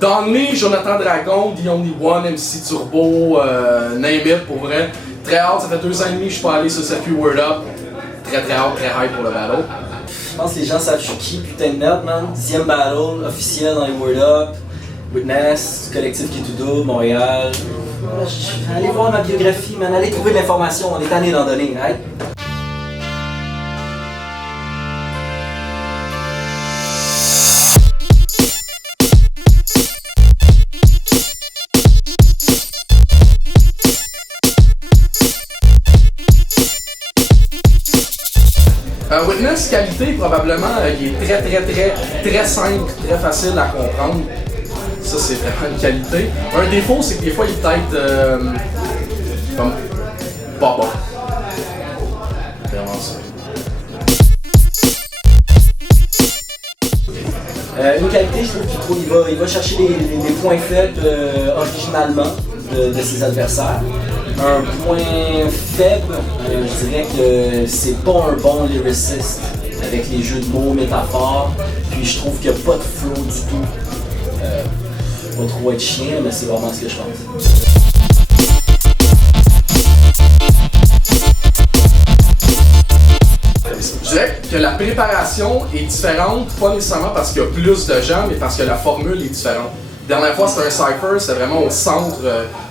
Dans le nez, Jonathan Dragon, The Only One, MC Turbo, name it, pour vrai. Très hâte, ça fait 2 ans et demi que je suis pas allé sur le circuit Word Up. Très hâte, très hype pour le battle. Je pense que les gens savent je suis qui, putain de merde, man. 10e battle officiel dans les Word Up. Witness, collectif qui est tout double, Montréal. Allez voir ma biographie, man. Allez trouver de l'information, on est tanné d'en donner, right? Witness, qualité, probablement, qui est très simple, très facile à comprendre. Ça, c'est vraiment une qualité. Un défaut, c'est que des fois, il peut être comme pas bon. Vraiment ça. Une qualité, je trouve qu'il va chercher les points faibles originalement de ses adversaires. Un point faible, je dirais que c'est pas un bon lyriciste avec les jeux de mots, métaphores, puis je trouve qu'il n'y a pas de flow du tout. Pas trop être chien, mais c'est vraiment ce que je pense. Je dirais que la préparation est différente, pas nécessairement parce qu'il y a plus de gens, mais parce que la formule est différente. La dernière fois, c'était un cypher, c'était vraiment au centre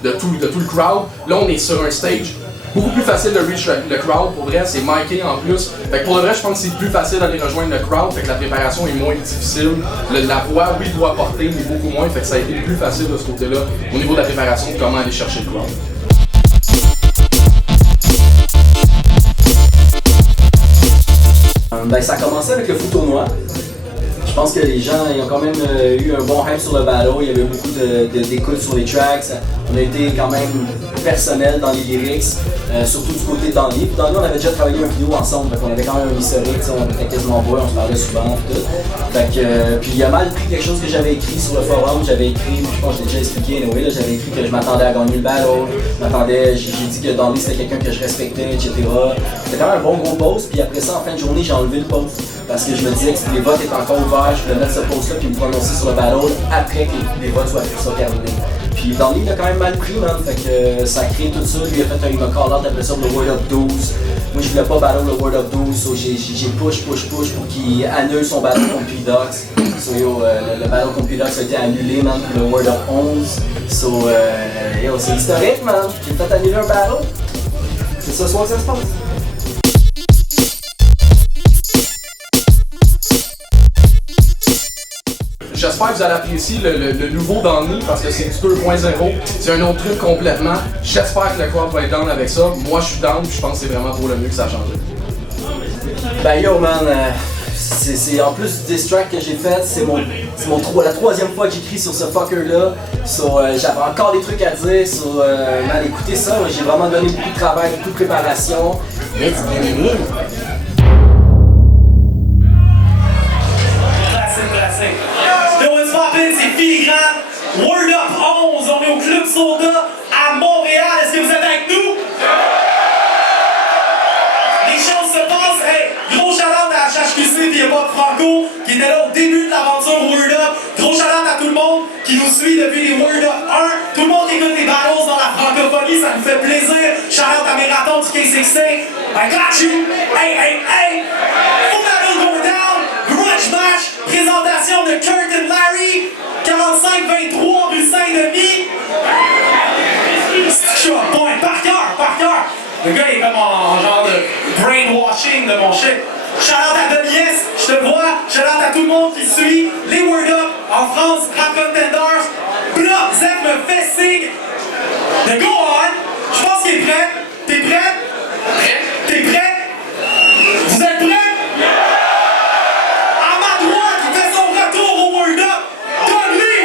de tout le crowd. Là, on est sur un stage. Beaucoup plus facile de reach le crowd, pour vrai, c'est miké en plus. Fait que pour le vrai, je pense que c'est plus facile d'aller rejoindre le crowd, fait que la préparation est moins difficile. La voix, oui, doit porter, mais beaucoup moins, fait que ça a été plus facile de ce côté-là, au niveau de la préparation, de comment aller chercher le crowd. Ben, ça a commencé avec le foot tournoi. Je pense que les gens ils ont quand même eu un bon hype sur le battle, il y avait beaucoup d'écoute sur les tracks, on a été quand même personnel dans les lyrics, surtout du côté de Danny. Dans lui, on avait déjà travaillé une vidéo ensemble, donc on avait quand même un historique, on était quasiment boy, on se parlait souvent et tout. Fait que, puis il a mal pris quelque chose que j'avais écrit sur le forum, j'avais écrit, je pense que j'ai déjà expliqué, anyway, j'avais écrit que je m'attendais à gagner le battle, j'ai dit que Danny c'était quelqu'un que je respectais, etc. C'était quand même un bon gros post, puis après ça, en fin de journée, j'ai enlevé le post. Parce que je me disais que si les votes étaient encore ouverts, je voulais mettre ce post-là puis me prononcer sur le battle après que les votes soient terminés. Puis dans il a quand même mal pris, man, fait que ça a créé tout ça. Lui, il a fait un call-out après ça, le Word of 12. Moi, je voulais pas battle le Word of 12, so j'ai push pour qu'il annule son battle contre P-Dox. So, le battle contre P-Dox a été annulé, man, pour le Word of 11. So, c'est historique, man. J'ai fait annuler un battle. C'est ce soir que ça se passe. J'espère que vous allez apprécier le nouveau Danny parce que c'est du 2.0. C'est un autre truc complètement. J'espère que le crowd va être down avec ça. Moi, je suis down, je pense que c'est vraiment pour le mieux que ça a changé. Ben yo man, c'est en plus du diss track que j'ai fait, c'est la 3e fois que j'écris sur ce fucker là. So, j'avais encore des trucs à dire, so, man, écoutez ça, j'ai vraiment donné beaucoup de travail, beaucoup de préparation. Let's get it in. C'est Filigrane, Word Up 11, on est au Club Soda à Montréal, est-ce que vous êtes avec nous? Les choses se passent, hey, gros shout-out à HHQC et Bob Franco qui était là au début de l'aventure Word Up, gros shout-out à tout le monde qui nous suit depuis les Word Up 1, tout le monde qui écoute les battles dans la francophonie, ça nous fait plaisir, shout-out à mes ratons du K16, I got you, hey, full battle go down, grudge match, présentation de Kurt and Larry, 45-23 rue Saint-Denis. C'est point, par cœur. Le gars il est comme en genre de brainwashing de mon shit. Shout-out à Denis S, je te vois. Shout-out à tout le monde qui suit les Word Up en France, Rap Contenders. Blah, Zef me fait signe de go on. Je pense qu'il est prêt. T'es prêt? T'es prêt? Vous êtes prêts? À ma droite, il fait son retour au Word Up. Donne-lui!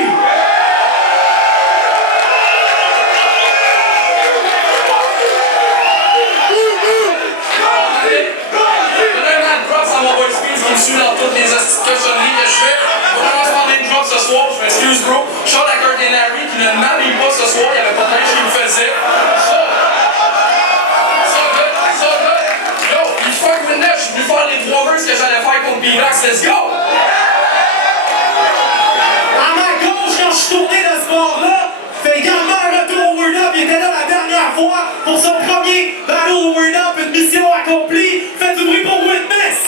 Qui me suit dans toutes les cochonneries que je fais. On commence par des drops ce soir, je m'excuse bro. Shout à Kurt et Larry qui ne m'habille pas ce soir, il n'y avait pas de neige qui me faisait. Ça good. Yo, il fuck with neige, je suis venu faire les 3 verses que j'allais faire contre P-Dox, let's go! À ma gauche, quand je suis fois pour son premier Battle Word Up, une mission accomplie. Faites du bruit pour Witness!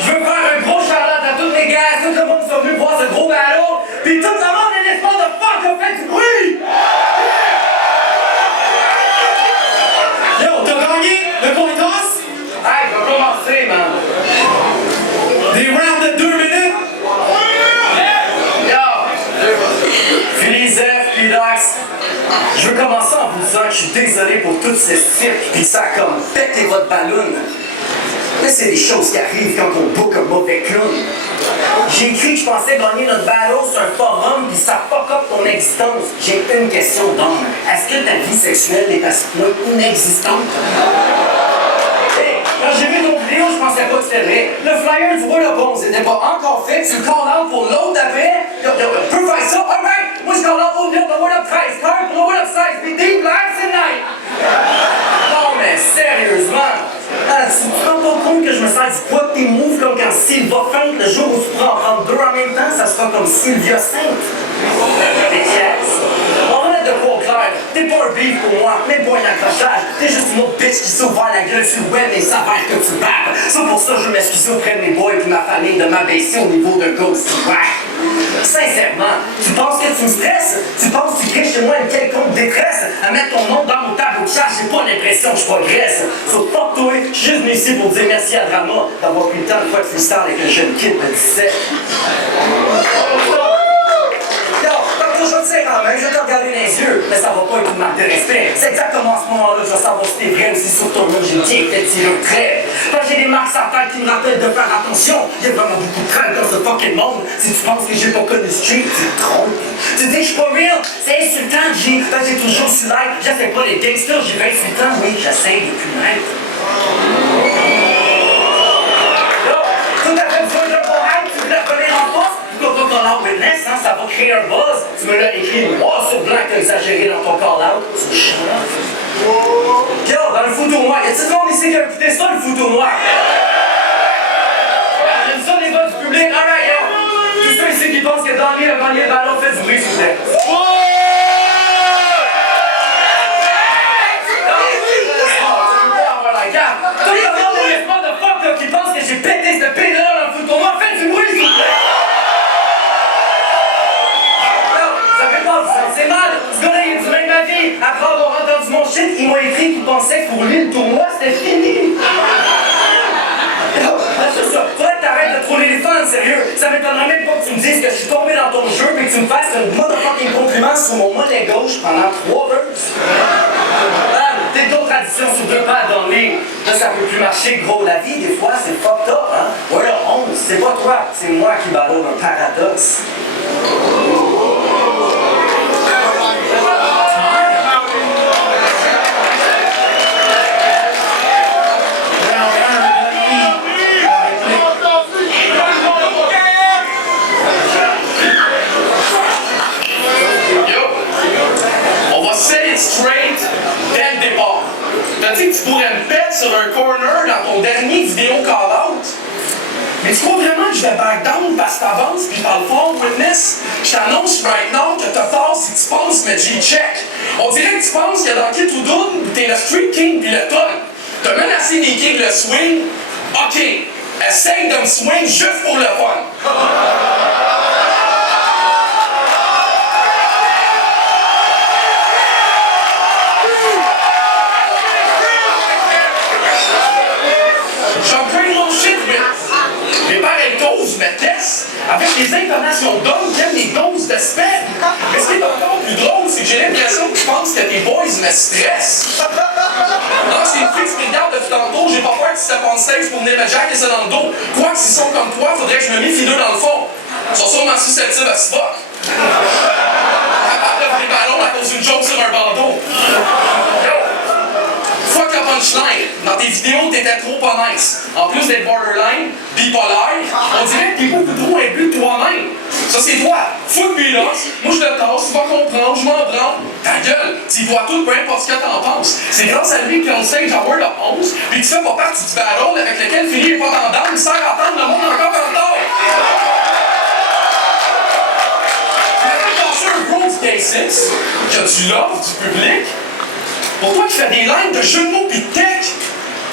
Je veux faire un gros shout-out à tous les gars, tout le monde qui sont venus voir ce gros battle, puis tout le monde est l'espoir de fuck a fait du bruit! Yo, t'as gagné le coin toss? Hey, t'as commencé, man! Des rounds de 2 minutes? Yo! Philly, Zeph, puis Dax, je veux commencer en vous disant que je suis désolé pour tout ce cirque, pis ça a comme pété votre ballon. Mais c'est des choses qui arrivent quand on book un mauvais clown. J'ai écrit que je pensais gagner notre battle sur un forum pis ça fuck up ton existence. J'ai une question d'homme. Est-ce que ta vie sexuelle est à ce point inexistante? Hey, quand j'ai vu ton vidéo, je pensais pas que c'était vrai. Le flyer du World of Bones n'était pas encore fait. Tu le call out pour l'autre d'après. Peux faire ça? Alright! Moi je call out au the World of Christ. Card pour le World of Size. Be deep black tonight. Non mais sérieusement. Tu te rends pas compte que je me sers du poids de tes moves comme quand Sylva feinte le jour où tu pourras en prendre 2 en même temps, ça sera comme Sylvia Sainte. On va mettre de quoi au clair. T'es pas un beef pour moi, même pas un accrochage. T'es juste une autre bitch qui s'ouvre la gueule sur le web et s'avère que tu babes. C'est pour ça que je m'excuse auprès de mes boys et ma famille de m'abaisser au niveau d'un ghost. Sincèrement, tu penses que tu me stresses? Tu penses que tu crées chez moi une quelconque détresse? À mettre ton nom dans mon tableau de charge, j'ai pas l'impression que je progresse. So fuck toi, je suis juste venu ici pour dire merci à Drama d'avoir pris le temps de faire freestyle avec un jeune kid de 17. Je vais te serrer en main, je vais te regarder dans les yeux, mais ça va pas être une marque de respect. C'est exactement à ce moment-là que je vais savoir si t'es vrai ou si sur ton nom j'ai bien fait tirer un trait. Quand j'ai des marques sur la tête qui me rappellent de faire attention, il y a vraiment beaucoup de crânes dans ce fucking monde. Si tu penses que j'ai pas connu street, tu te trompes. Tu dis que je suis pas real, c'est insultant, G. J'ai toujours su like, j'essaie pas les gangsters, j'ai 28 ans, oui, j'essaie depuis naître. Tout à fait besoin d'un bon hype, tu veux la connaître en force? Quand on call-out Witness, hein, ça va créer un buzz. Tu me l'as écrit noir sur blanc que t'as exagéré dans ton call-out. C'est chiant. Yo, dans le foot au noir, y'a-t-il tout le monde ici qui a écouté ça, le foot au noir? J'aime ça, les gars du public. Alright, yo. Tous ceux ici qui pensent que Daniel a gagné le ballon, fait du bruit, s'il vous plaît. Tout le monde est l'espoir de fuck qui pense que j'ai pété ce pédale dans le foot au noir, faites du bruit, s'il vous plaît. C'est mal, ce gars-là il a du même avis. Après avoir entendu mon shit, il m'a écrit qu'il pensait que pour lui le tournoi c'était fini. C'est ça, toi t'arrêtes de troller les fans, sérieux. Ça m'étonnerait même pas que tu me dises que je suis tombé dans ton jeu et que tu me fasses un motherfucking compliment sur mon mollet gauche pendant 3 verses. T'es d'autres traditions sur 2 pas dans le lit. Là ça peut plus marcher, gros. La vie des fois c'est fucked up, hein. Ouais là, 11, c'est pas toi, c'est moi qui ballonne un paradoxe. Straight dès le départ. T'as dit que tu pourrais me pète sur un corner dans ton dernier vidéo call-out. Mais tu crois vraiment que je vais back down parce que t'avances pis parle fort, Witness? Je t'annonce right now que t'as tort si tu penses me G-check. On dirait que tu penses que dans Kit ou Doune, t'es le street king pis le thug. T'as menacé des kings le swing. Ok, essaye de me swing juste pour le fun. Je me teste avec les intonations d'hommes qui aiment les doses de spec. Mais ce qui est encore plus drôle, c'est que j'ai l'impression que tu penses que tes boys me stressent. Non, c'est une fille qui me regarde depuis tantôt, j'ai pas peur que si ça pense safe pour venir me jacker ça dans le dos. Quoi que s'ils sont comme toi, faudrait que je me méfie d'eux dans le fond. Ils sont sûrement susceptibles à ce fuck. Capable de des ballons à cause d'une joke sur un bandeau. Fuck la punchline. Dans tes vidéos, t'es était trop pas nice. En plus d'être borderline, bipolaire, on dirait que t'es beaucoup trop imbu de toi-même. Ça, c'est toi. Fuck Pilos, moi je le tasse, tu vas comprendre, je m'en branle. Ta gueule, tu vois tout, peu importe ce que t'en penses. C'est grâce à lui qu'on stage à World of 11, puis tu fais pas partie du battle avec lequel Philly est pas en dents, il sert à attendre le monde encore en retard. Gros du K6, que tu l'offres du public, pour toi qui fais des lines de jeux de mots pis de tech,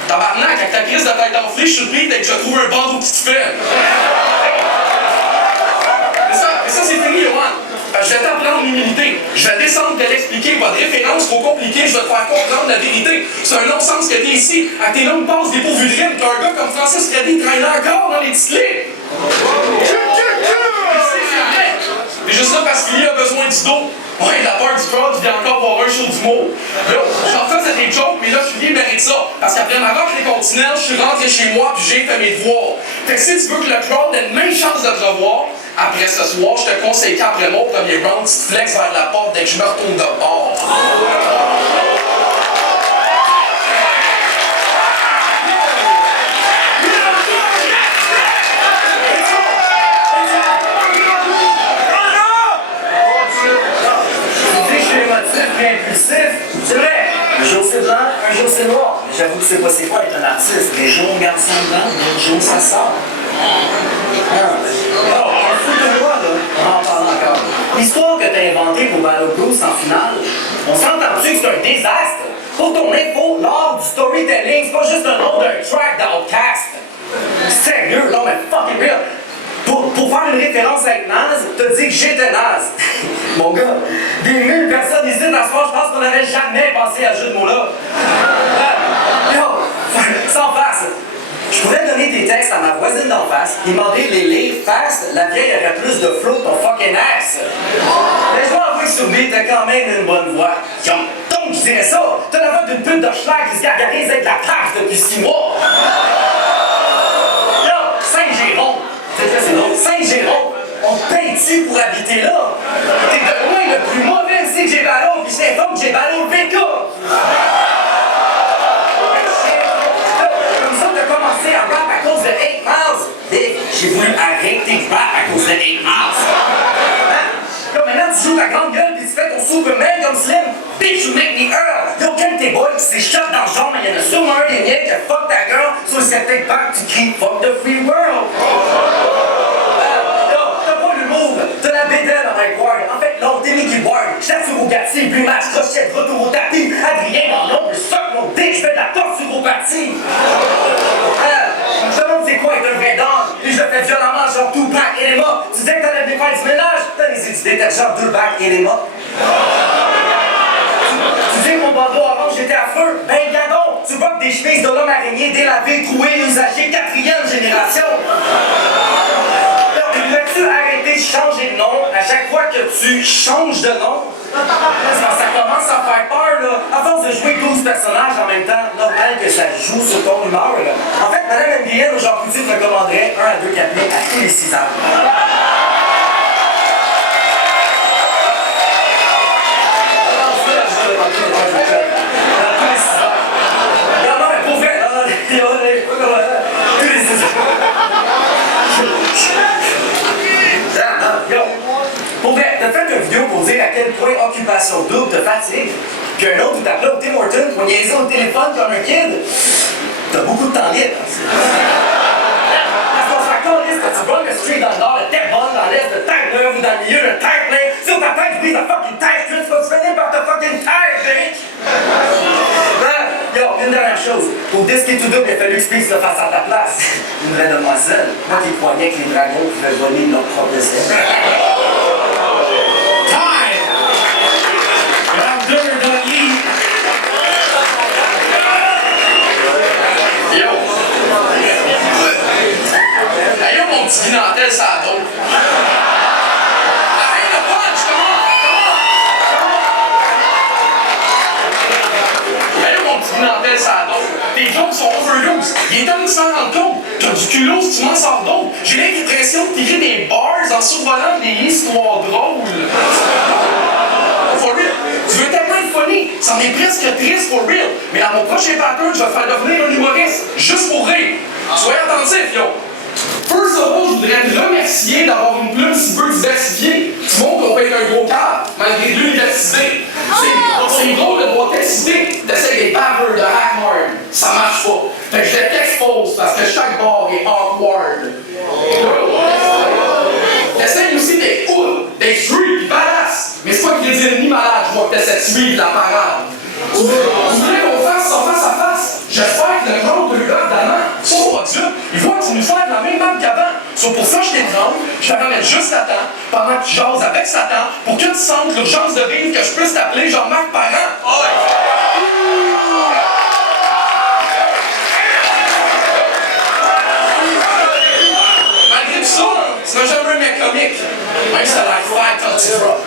tabarnak, avec ta crise de tête enflée, je suis surpris dès que je trouve un bandeau qui te fait. Mais ça c'est fini, Yohan. Je vais t'apprendre l'humilité. Je vais descendre de l'expliquer. Pas de référence trop compliquée, je vais te faire comprendre la vérité. C'est un non-sens que t'es ici, à tes longues passes dépourvues de rime, qu'un gars comme Francis Reddy traîne encore dans les petites ligues. Mais juste là parce qu'il a besoin du dos. Ouais, la peur du crowd, il vient encore voir un show d'humour. Là, j'en faisais des jokes, mais là, Julien mérite ça. Parce qu'après ma rock les continents, je suis rentré chez moi puis j'ai fait mes devoirs. Fait que si tu veux que le crowd ait une même chance de te revoir, après ce soir, je te conseille qu'après mon premier round, tu te flexes vers la porte dès que je me retourne de bord. C'est vrai, un jour c'est blanc, un jour c'est noir. Mais j'avoue que c'est pas c'est quoi être un artiste. Des jours on garde ça blanc, d'autres jours ça sort. Alors, un fou de moi, là, on en parle encore. L'histoire que t'as inventée pour Battle Blues en finale, on s'entend-tu que c'est un désastre? Pour ton info, l'art du storytelling, c'est pas juste le nom d'un track d'Outcast. Sérieux, non mais fucking real. Pour faire une référence avec Naz, t'as dit que j'étais Naz. Mon gars, des 1000 personnes ici dans ce soir, je pense qu'on n'avait jamais pensé à ce jeu de mots-là. Yo, sans face. Je pourrais donner des textes à ma voisine d'en face, et demander de les lire fast, la vieille aurait plus de flow ton fucking ass. Mais je dois avouer que Soubi, t'as quand même une bonne voix. Donc, je dirais ça, t'as la voix d'une pute de schlag qui se gargarise avec la crasse depuis 6 mois. Yo, Saint-Géron. C'est drôle. Saint-Géron, on te paye-tu pour habiter là? T'es de loin le plus mauvais MC que j'ai ballon, pis je t'informe que j'ai ballon le VK! Comme ça, t'as commencé à rap à cause de 8 Miles. Et j'ai voulu arrêter de rap à cause de 8 Miles. Hein? Là, maintenant, tu joues ta grande gueule pis tu fais ton Superman comme Slim. Bitch, you make me earl. Yo, quel tes boys qui s'échappent dans le genre, mais y'en a sûrement un des miens qui a fuck ta girl, so il serait peut-être pas que tu cries fuck the free world. T'as la bédelle avec Ward. En fait, l'autre, t'es Mickey Ward. J't'assure au Gatti, puis match, crochet, retour au tapis. Adrien dans l'ombre, je suck mon dick, j'fais de la torture au parti. Je demande c'est quoi être un vrai don, puis je le fais violemment, genre tout back et les mots. Tu disais que t'allais venir faire du ménage, t'as des du détergent, 2 back et les mots. Tu dis que mon bandeau avant j'étais affreux, ben gadon. Tu vois que des chemises de l'homme araignée délavées, trouées, usagées, 4e génération. Veux-tu arrêter de changer de nom à chaque fois que tu changes de nom? Ça commence à faire peur, là. À force de jouer 12 personnages en même temps, normal que ça joue sur ton humeur, là. En fait, Madame MBN ou Jean Poutier te recommanderait 1 à 2 capelets à tous les 6 heures. Non, mais pour vrai, tous les 6 heures. Pour vrai, t'as fait une vidéo pour dire à quel point occupation double te fatigue, puis un autre où t'appelais au Tim Hortons pour niaiser au téléphone comme un kid. T'as beaucoup de temps libre. Parce qu'on se raconte que tu voles le street dans le nord, le Terrebonne, dans l'est, le Terre-Neuve ou dans le milieu, le Terre-Plein. Sur ta tête, tu brises la fucking tête, tu vas te finir par ta fucking tête, bitch! Yo, une dernière chose. Pour disquer tout double, il a fallu que Space le fasse à ta place. Une vraie demoiselle. Moi qui croyais que les dragons pouvaient voler leur propre ailes. Yo, mon petit Guinantel, ça a d'autres. Arrête le punch, Yo, mon petit Guinantel, ça a d'autres. Tes jokes sont overdose. Il est temps de s'en rendre compte. T'as du culot si tu m'en sors d'autres. J'ai l'impression que t'écris des bars en survolant des histoires drôles. For real. Tu veux tellement être funny. C'en est presque triste for real. Mais dans mon prochain pattern, je vais te faire devenir un humoriste, juste pour rire. Soyez attentifs, yo. First of all, je voudrais te remercier d'avoir une plume si peu diversifiée. Tu montres qu'on peut être un gros cadre, malgré l'université. C'est drôle de voir t'exciter. T'essayes des baveurs de Hackmard. Ça marche pas. Fait que je t'expose parce que chaque bar est awkward. T'essayes aussi des hoods, des streets, pis badass. Mais c'est pas que des ennemis malades, je vois que t'essaies de suivre la parade. Tu voudrais qu'on fasse ça face à face? J'espère que le genre de l'heure d'avant, ça va pas dire. Il faut que tu nous fasses la même map qu'avant. So pour ça, je t'étrangle, je vais remettre juste à temps, pendant que tu jases avec Satan, pour que tu sentes l'urgence de vivre, que je puisse t'appeler Jean-Marc Parent. Malgré tout ça, c'est un jamais un mec comique. Même si ça a l'air fat quand tu drops.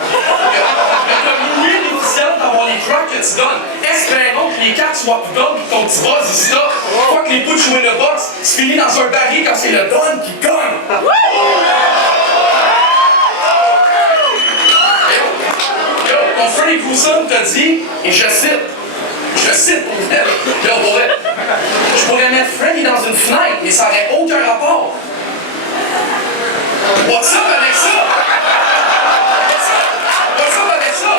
Le mieux officiel d'avoir les drops que tu donnes. Espérons que les cartes soient plus bonnes pis ton petit boss ici là. Pas que les bouts de jouer le boss, c'est fini dans un baril quand c'est le don qui gagne. Yo, ton Freddy Gruesome t'a dit, et je cite pour elle, je pourrais mettre Freddy dans une fenêtre, mais ça n'aurait aucun rapport. What's up avec ça? What's up avec ça?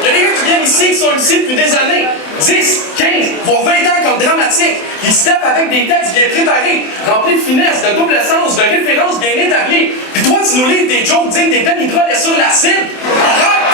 Il y a des gars qui viennent ici, qui sont ici depuis des années, 10, 15, voire 20 ans comme dramatique. Ils se tapent avec des textes bien préparés, remplis de finesse, de double sens, de références bien établies. Puis toi, tu nous livres des jokes dignes des Danny Croix sur la cible. Arrête!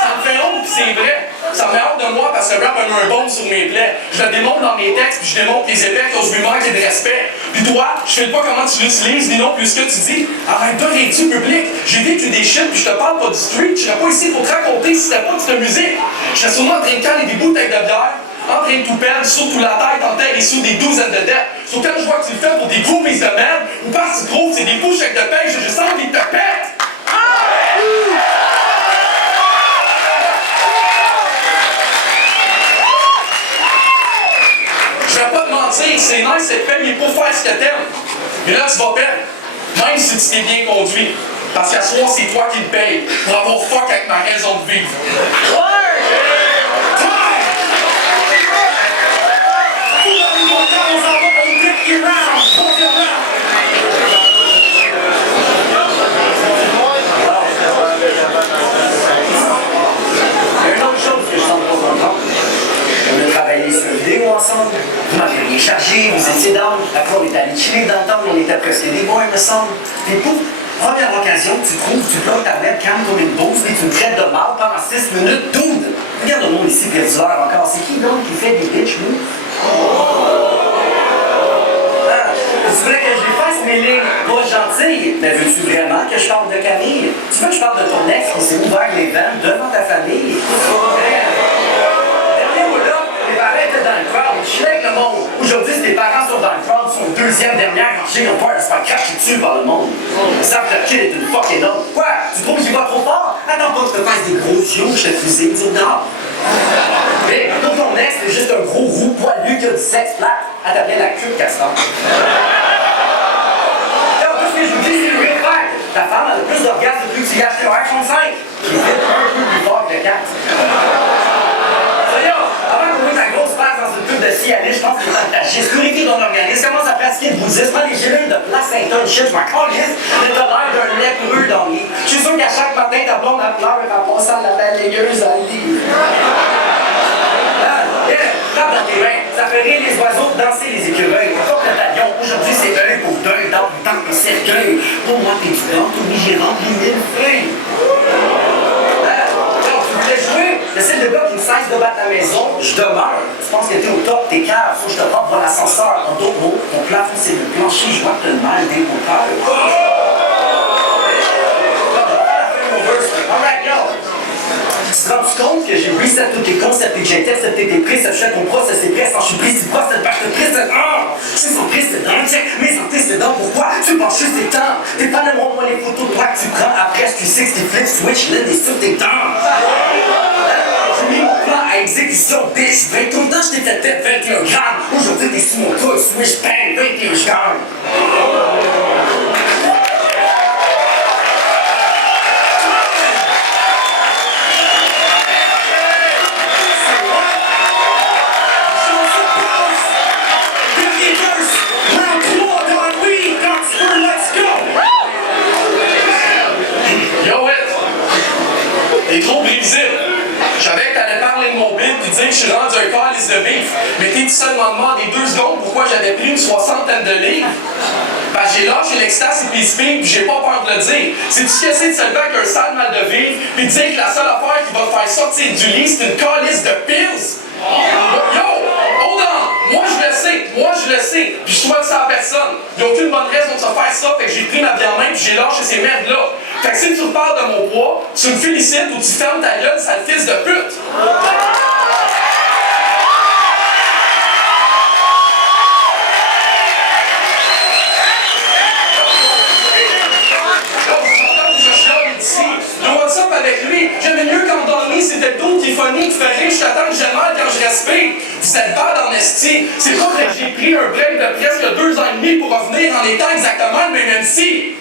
Ça me fait honte, puis c'est vrai. Ça me met hâte de moi parce que le rap a un bon sur mes plaies. Je le démontre dans mes textes, puis je démontre les épais qui osent lui manquer de respect. Puis toi, je sais pas comment tu l'utilises, ni non plus ce que tu dis. Arrête de réduire public. J'ai vécu des shit, puis je te parle pas du street. Je serais pas ici pour te raconter si c'était pas de cette musique. Je serais sûrement en train de caler des bouteilles de bière, en train de tout perdre, surtout la tête en terre et sous des douzaines de dettes. Sauf quand je vois que tu le fais pour des groupies de merde, ou parce que tu trouves que c'est des fous chèques de paye, j'ai juste envie de te pète. Je vais pas te mentir, c'est nice d'être payé pour faire ce que t'aimes. Mais là, tu vas perdre, même si tu t'es bien conduit. Parce qu'à ce soir, c'est toi qui le payes pour avoir fuck avec ma raison de vivre. Ensemble. Vous m'avez rien chargé, vous étiez down. Après, on est allé chiller dans le temps, on était presque des boys, me semble. Et pour première occasion, tu trouves, tu bloques ta webcam comme une bouse et tu me traites de mal pendant 6 minutes. Dude! Regarde le monde ici, perdu l'air encore. C'est qui donc qui fait des bitch moves? Ah, tu voulais que je lui fasse mes lignes pas gentilles? Mais veux-tu vraiment que je parle de Camille? Tu veux que je parle de ton ex qui s'est ouvert les veines devant ta famille? Dans le crowd, je suis avec le monde. Aujourd'hui, si tes parents sont dans le crowd, sont deuxième dernière rangée, ils ont peur de se faire cracher dessus par le monde. Ils savent que le kid est une fucking homme. Quoi? Tu trouves que j'y vais trop fort? Attends pas que je te fasse des gros yeux, je te fusille, dis non. Mais pour ton ex, c'est juste un gros roux poilu qui a du sexe plat. Elle t'appelait la queue de castor. Et en plus, ce que je vous dis, c'est le real fact. Ta femme a le plus d'orgasme depuis que tu lui as acheté un iPhone 5. Qui est un peu plus fort que le 4. Avant qu'on mette ta grosse face dans une pub de Cialis, je pense que c'est temps de tâcher. Purifie ton organisme, commence à pratiquer le bouddhisme, prends des gélules de placenta, de shit, je m'en calisse, mais t'as l'air d'un lépreux dans le lit. Je suis sûr qu'à chaque matin, ta blonde elle pleure en passant la balayeuse à lit. Tape dans tes mains, ça fait rire les oiseaux, danser les écureuils. Fuck le pavillon, aujourd'hui c'est œil pour deuil, dans le temps, un cercueil. Pour moi, t'es du temps, oui, j'ai rempli 1000 feuilles. Le style de gars qui me cesse de battre la maison, je demeure. Tu penses que t'es au top, t'es cave, faut que je te porte dans l'ascenseur. En d'autres mots, ton plafond c'est le plancher, je vois que t'as le mal des monteurs. Alright, yo! Tu te rends compte que j'ai reset tous tes concepts et que j'ai intercepté tes prises, je fais ton process c'est prêt, sans je suis pris, c'est pas cette page de prise, je suis sans prise, c'est dans le check, mes antécédents, pourquoi? Tu penses juste tes temps, t'es pas le moi les photos de toi que tu prends après, je suis 60 flip switch, l'un des sur tes dents. J'ai mis mon plan à exécution, bitch. 20 tout le temps, je t'ai fait tête 21 grammes. Aujourd'hui, t'es sous mon coude, switch, bang, 21 grammes. T'es trop prévisible. Je savais que t'allais parler de mon bide puis dire que je suis rendu un calice de beef. Mais t'es seulement demandé 2 secondes pourquoi j'avais pris une 60aine de livres. Parce que j'ai lâché l'extase et PCP puis j'ai pas peur de le dire. C'est-tu ce que c'est de se lever avec un sale mal de vivre puis de dire que la seule affaire qui va te faire sortir du lit c'est une calice de pills? Yo! Hold on! Moi je le sais, puis je souhaite ça à personne. Il n'y a aucune bonne raison de se faire ça, fait que j'ai pris ma vie en main puis j'ai lâché ces merdes-là. Fait que si tu me parles de mon poids, tu me félicites ou tu fermes ta gueule, sale fils de pute! WhatsApp avec lui. J'aimais mieux quand dans le lit, c'était le dos qui est funny, qui fait rire, je t'attends que j'ai mal quand je respire. Vous êtes bad en esti. C'est pas que j'ai pris un break de presque 2 ans et demi pour revenir en étant exactement le même MC.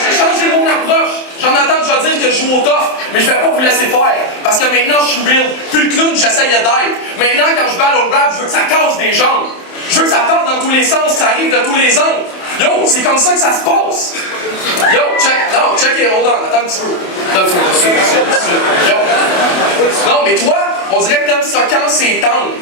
J'ai changé mon approche. J'en attends que je vais dire que je joue au tough, mais je vais pas vous laisser faire. Parce que maintenant, je suis real. Plus le clown, j'essaye d'être. Maintenant, quand je battle rap, je veux que ça casse des jambes. Je veux que ça parte dans tous les sens, que ça arrive de tous les angles. Yo, c'est comme ça que ça se passe. Yo, check it, hold on, attends un petit peu. Yo. Non, mais toi, on dirait que t'aimes ça quand c'est tendre.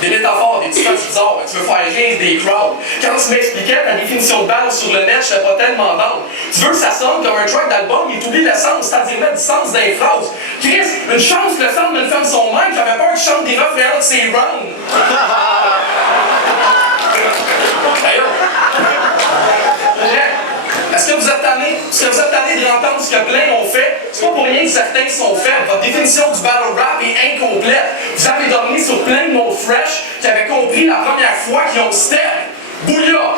Des métaphores, des petits trucs bizarres, tu veux faire rire des crowds. Quand tu m'expliquais ta définition de balle sur le net, je n'étais pas tellement d'âme. Tu veux que ça sonne comme un track d'album, il t'oublie l'essence, c'est-à-dire mettre du sens dans les phrases. Chris, une chance que le sound d'une femme son même, j'avais peur que je chante des refrains de ses rounds. Est-ce que vous êtes tanné? Est-ce que vous êtes tanné de l'entendre ce que plein ont fait? C'est pas pour rien que certains sont faits. Votre définition du battle rap est incomplète. Vous avez dormi sur plein de mots fresh qui avaient compris la première fois qu'ils ont step. Bouilla,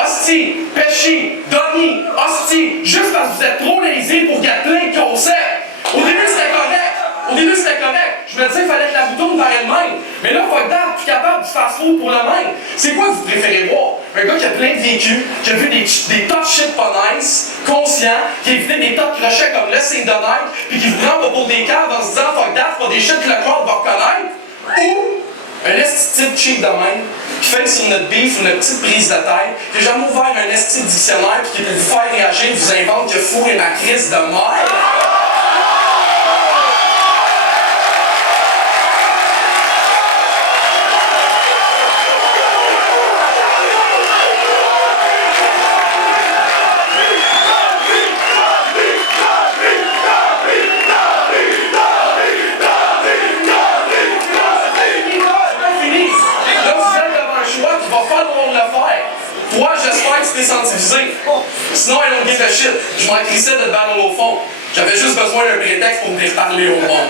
hostie, péchi, Donny, hostie, juste parce que vous êtes trop lazy pour qu'il y ait plein de concepts. Au début, c'était correct. Je me disais qu'il fallait que la boutonne vers elle-même. Mais là, fuck that, plus capable du fast-food pour le même. C'est quoi que vous préférez voir? Un gars qui a plein de vécus, qui a vu des tas de shit pas nice, conscient, qui a évité des tas de crochets comme le signe de Nike, puis qui vous prend pas pour des caves en se disant fuck that, c'est pas des shit que le crowd va reconnaître. Ou un esti de cheap de même, qui fait sur notre beef ou notre petite prise de tête, qui a jamais ouvert un esti de dictionnaire, puis qui peut vous faire réagir, vous invente que fou et ma crise de merde. Sensibilisé. Sinon, I don't give a shit. Je m'en crissais de te battre au fond. J'avais juste besoin d'un prétexte pour venir parler au monde.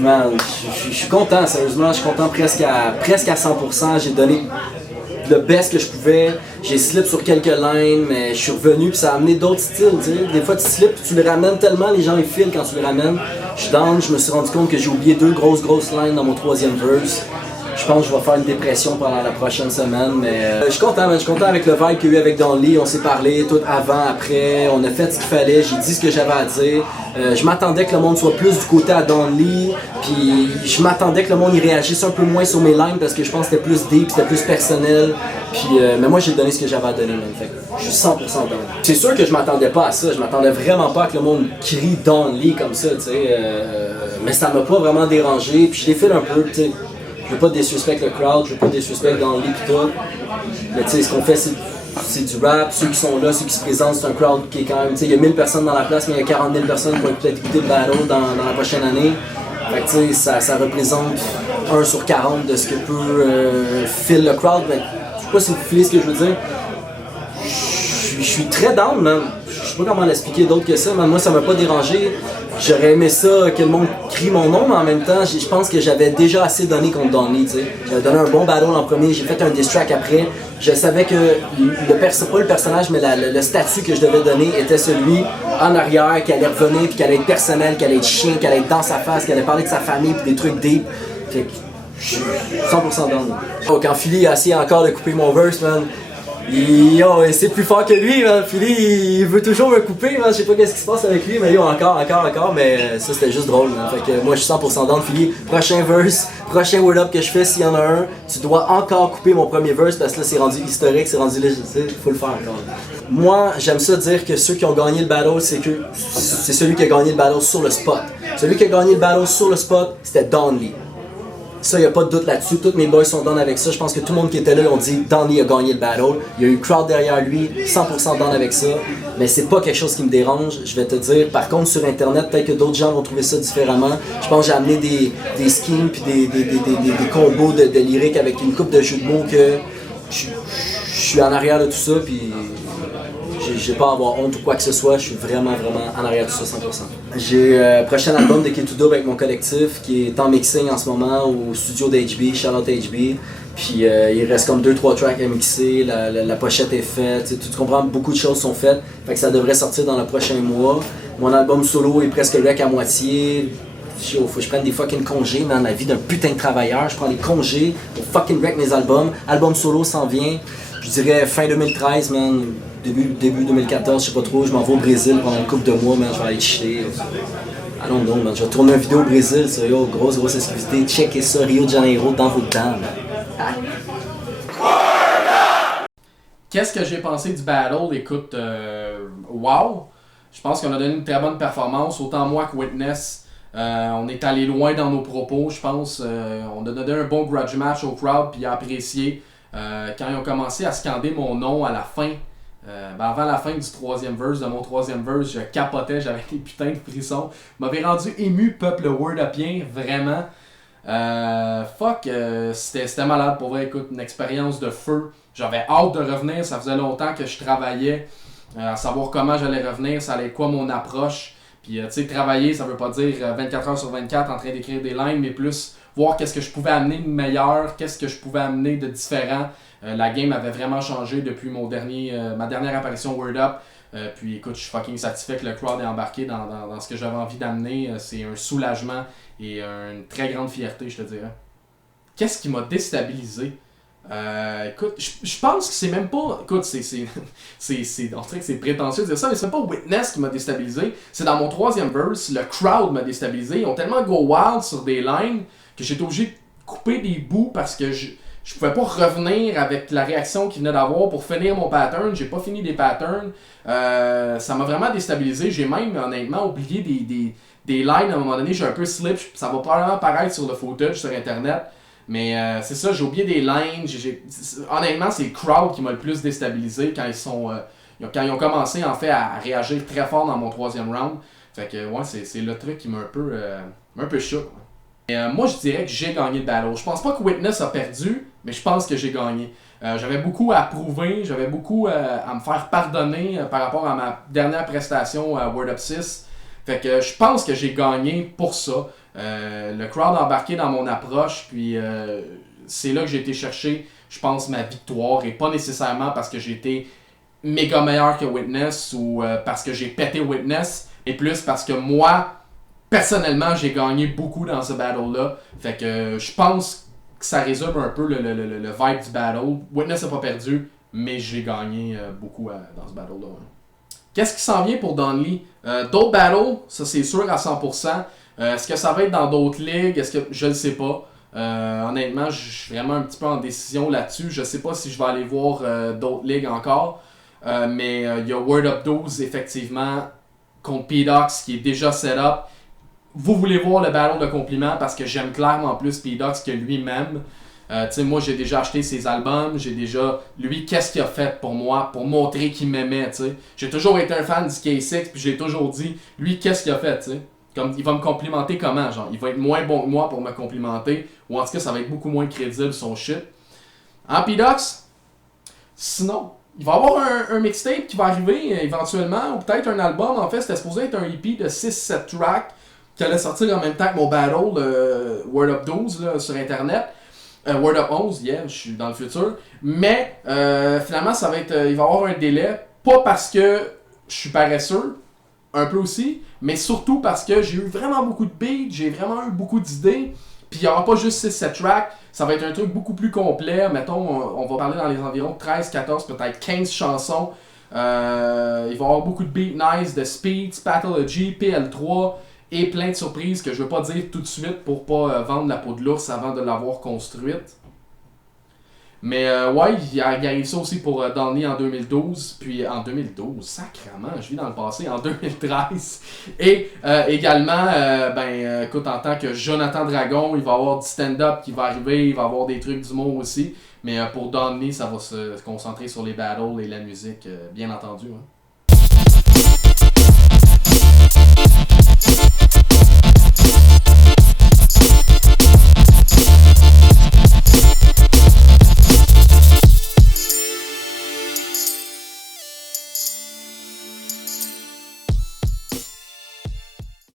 Man, je suis content, sérieusement, je suis content presque à 100%. J'ai donné le best que je pouvais. J'ai slip sur quelques lines, mais je suis revenu puis ça a amené d'autres styles, tu sais. Des fois tu slips puis tu les ramènes tellement, les gens ils filent quand tu les ramènes. Je suis down, je me suis rendu compte que j'ai oublié 2 grosses lines dans mon 3e verse. Je pense que je vais faire une dépression pendant la prochaine semaine, mais je suis content, man. Je suis content avec le vibe qu'il y a eu avec Don Lee. On s'est parlé tout avant, après, on a fait ce qu'il fallait, j'ai dit ce que j'avais à dire. Je m'attendais que le monde soit plus du côté à Don Lee, puis je m'attendais que le monde y réagisse un peu moins sur mes lines parce que je pense que c'était plus deep, c'était plus personnel. Puis, mais moi j'ai donné ce que j'avais à donner, man. Fait que je suis 100% down. C'est sûr que je m'attendais pas à ça, je m'attendais vraiment pas à que le monde crie Don Lee comme ça, tu sais. Mais ça m'a pas vraiment dérangé, puis je l'ai fait un peu, tu sais. Je veux pas disrespect le crowd, je veux pas disrespect dans le lit pis tout. Mais tu sais, ce qu'on fait, c'est du rap. Ceux qui sont là, ceux qui se présentent, c'est un crowd qui est quand même. Tu sais, il y a 1000 personnes dans la place, mais il y a 40 000 personnes qui vont peut-être écouter le battle dans la prochaine année. Fait que tu sais, ça représente 1 sur 40 de ce que peut fill le crowd. Mais je sais pas si vous filez ce que je veux dire. Je suis très down, man. Je sais pas comment l'expliquer d'autre que ça, mais moi ça m'a pas dérangé. J'aurais aimé ça, que le monde crie mon nom, mais en même temps, je pense que j'avais déjà assez donné contre Donley, tu sais. J'avais donné un bon battle en premier, j'ai fait un diss track après. Je savais que pas le personnage, mais le statut que je devais donner était celui en arrière, qui allait revenir, puis qui allait être personnel, qui allait être chien, qui allait être dans sa face, qui allait parler de sa famille, puis des trucs deep. Fait que je suis 100% down. Oh, quand Philly a essayé encore de couper mon verse, man, c'est plus fort que lui, man. Philly, il veut toujours me couper, man. Je sais pas qu'est-ce qui se passe avec lui, mais encore, mais ça c'était juste drôle, man. Fait que moi je suis 100% down, Philly. Prochain verse, prochain word up que je fais, s'il y en a un, tu dois encore couper mon premier verse parce que là c'est rendu historique, c'est rendu léger, faut le faire encore. Moi, j'aime ça dire que ceux qui ont gagné le battle, c'est celui qui a gagné le battle sur le spot. Celui qui a gagné le battle sur le spot, c'était Donley. Ça, il n'y a pas de doute là-dessus. Tous mes boys sont down avec ça. Je pense que tout le monde qui était là, ont dit Donley a gagné le battle. Il y a eu crowd derrière lui, 100% down avec ça. Mais c'est pas quelque chose qui me dérange, je vais te dire. Par contre, sur Internet, peut-être que d'autres gens vont trouver ça différemment. Je pense que j'ai amené des schemes puis des combos de lyriques avec une coupe de jeux de mots que je suis en arrière de tout ça. Puis j'ai pas à avoir honte ou quoi que ce soit, je suis vraiment en arrière de tout ça 100%. J'ai prochain album de K2Dub avec mon collectif qui est en mixing en ce moment au studio d'HB, shout out HB. Puis il reste comme 2-3 tracks à mixer, la pochette est faite, tu comprends, beaucoup de choses sont faites. Fait que ça devrait sortir dans le prochain mois. Mon album solo est presque rec à moitié. Faut que je prenne des fucking congés dans la vie d'un putain de travailleur. Je prends des congés pour fucking wreck mes albums. Album solo s'en vient. Je dirais fin 2013, man. Début 2014, je sais pas trop. Je m'en vais au Brésil pendant une couple de mois, man. Je vais aller chiller. Allons donc, man. Je vais tourner une vidéo au Brésil, ça. Yo, grosse exclusivité. Checkez ça, Rio de Janeiro, dans vos dents, man. Qu'est-ce que j'ai pensé du battle? Écoute, wow! Je pense qu'on a donné une très bonne performance, autant moi que Witness. On est allé loin dans nos propos, je pense. On a donné un bon grudge match au crowd, puis apprécié. Quand ils ont commencé à scander mon nom à la fin, avant la fin du troisième verse, de mon troisième verse, je capotais, j'avais des putains de frissons. M'avait rendu ému, peuple word-upien, vraiment. C'était malade, pour vrai, écoute, une expérience de feu. J'avais hâte de revenir, ça faisait longtemps que je travaillais à savoir comment j'allais revenir, ça allait être quoi mon approche. Puis, tu sais, travailler, ça veut pas dire 24 heures sur 24 en train d'écrire des lines, mais plus voir qu'est-ce que je pouvais amener de meilleur, qu'est-ce que je pouvais amener de différent. La game avait vraiment changé depuis ma dernière apparition Word Up. Puis, écoute, je suis fucking satisfait que le crowd est embarqué dans ce que j'avais envie d'amener. C'est un soulagement et une très grande fierté, je te dirais. Qu'est-ce qui m'a déstabilisé? Écoute, je pense que c'est même pas. Écoute, on dirait que c'est prétentieux de dire ça, mais c'est même pas Witness qui m'a déstabilisé. C'est dans mon troisième verse, le crowd m'a déstabilisé. Ils ont tellement go wild sur des lines que j'étais obligé de couper des bouts parce que je pouvais pas revenir avec la réaction qu'ils venaient d'avoir pour finir mon pattern. J'ai pas fini des patterns. Ça m'a vraiment déstabilisé. J'ai même honnêtement oublié des lines à un moment donné. J'ai un peu slip. Ça va probablement apparaître sur le footage sur internet. Mais c'est ça, j'ai oublié des lines. Honnêtement, c'est le crowd qui m'a le plus déstabilisé quand ils ont commencé en fait à réagir très fort dans mon troisième round. Fait que ouais, c'est le truc qui m'a un peu choqué. Moi, je dirais que j'ai gagné le battle. Je pense pas que Witness a perdu, mais je pense que j'ai gagné. J'avais beaucoup à prouver, j'avais beaucoup à me faire pardonner par rapport à ma dernière prestation à Word Up 6. Fait que je pense que j'ai gagné pour ça. Le crowd a embarqué dans mon approche, puis c'est là que j'ai été chercher, je pense, ma victoire, et pas nécessairement parce que j'étais méga meilleur que Witness ou parce que j'ai pété Witness, et plus parce que moi, personnellement, j'ai gagné beaucoup dans ce battle-là. Fait que je pense que ça résume un peu le vibe du battle. Witness n'a pas perdu, mais j'ai gagné beaucoup dans ce battle-là. Qu'est-ce qui s'en vient pour Donley? D'autres battles, ça c'est sûr à 100%. Est-ce que ça va être dans d'autres ligues? Est-ce que je ne sais pas. Honnêtement, je suis vraiment un petit peu en décision là-dessus. Je sais pas si je vais aller voir d'autres ligues encore. Mais il y a Word Up 12 effectivement contre P-Dox qui est déjà set up. Vous voulez voir le battle de compliments parce que j'aime clairement plus P-Dox que lui-même. Moi j'ai déjà acheté ses albums, j'ai déjà... Lui, qu'est-ce qu'il a fait pour moi, pour montrer qu'il m'aimait, t'sais. J'ai toujours été un fan du K6, puis j'ai toujours dit, lui, qu'est-ce qu'il a fait, t'sais. Comme, il va me complimenter comment, genre, il va être moins bon que moi pour me complimenter, ou en tout cas, ça va être beaucoup moins crédible son shit. En P-Dox, sinon, il va y avoir un mixtape qui va arriver éventuellement, ou peut-être un album. En fait, c'était supposé être un EP de 6-7 tracks qui allait sortir en même temps que mon battle Word Up 12 là, sur internet. Word Up 11, je suis dans le futur. Mais finalement, ça va être, il va y avoir un délai. Pas parce que je suis paresseux, un peu aussi, mais surtout parce que j'ai eu vraiment beaucoup de beats, j'ai vraiment eu beaucoup d'idées. Puis il n'y aura pas juste 6-7 tracks, ça va être un truc beaucoup plus complet. Mettons, on va parler dans les environs de 13, 14, peut-être 15 chansons. Il va y avoir beaucoup de beats nice, de Speed, Pathology, PL3 et plein de surprises que je ne veux pas dire tout de suite pour pas vendre la peau de l'ours avant de l'avoir construite. Mais ouais, il arrive ça aussi pour Donny en 2012, puis en 2012, sacrément, je vis dans le passé, en 2013. Et également, écoute, en tant que Jonathan Dragon, il va y avoir du stand-up qui va arriver, il va y avoir des trucs d'humour aussi. Mais pour Donny, ça va se concentrer sur les battles et la musique, bien entendu. Hein.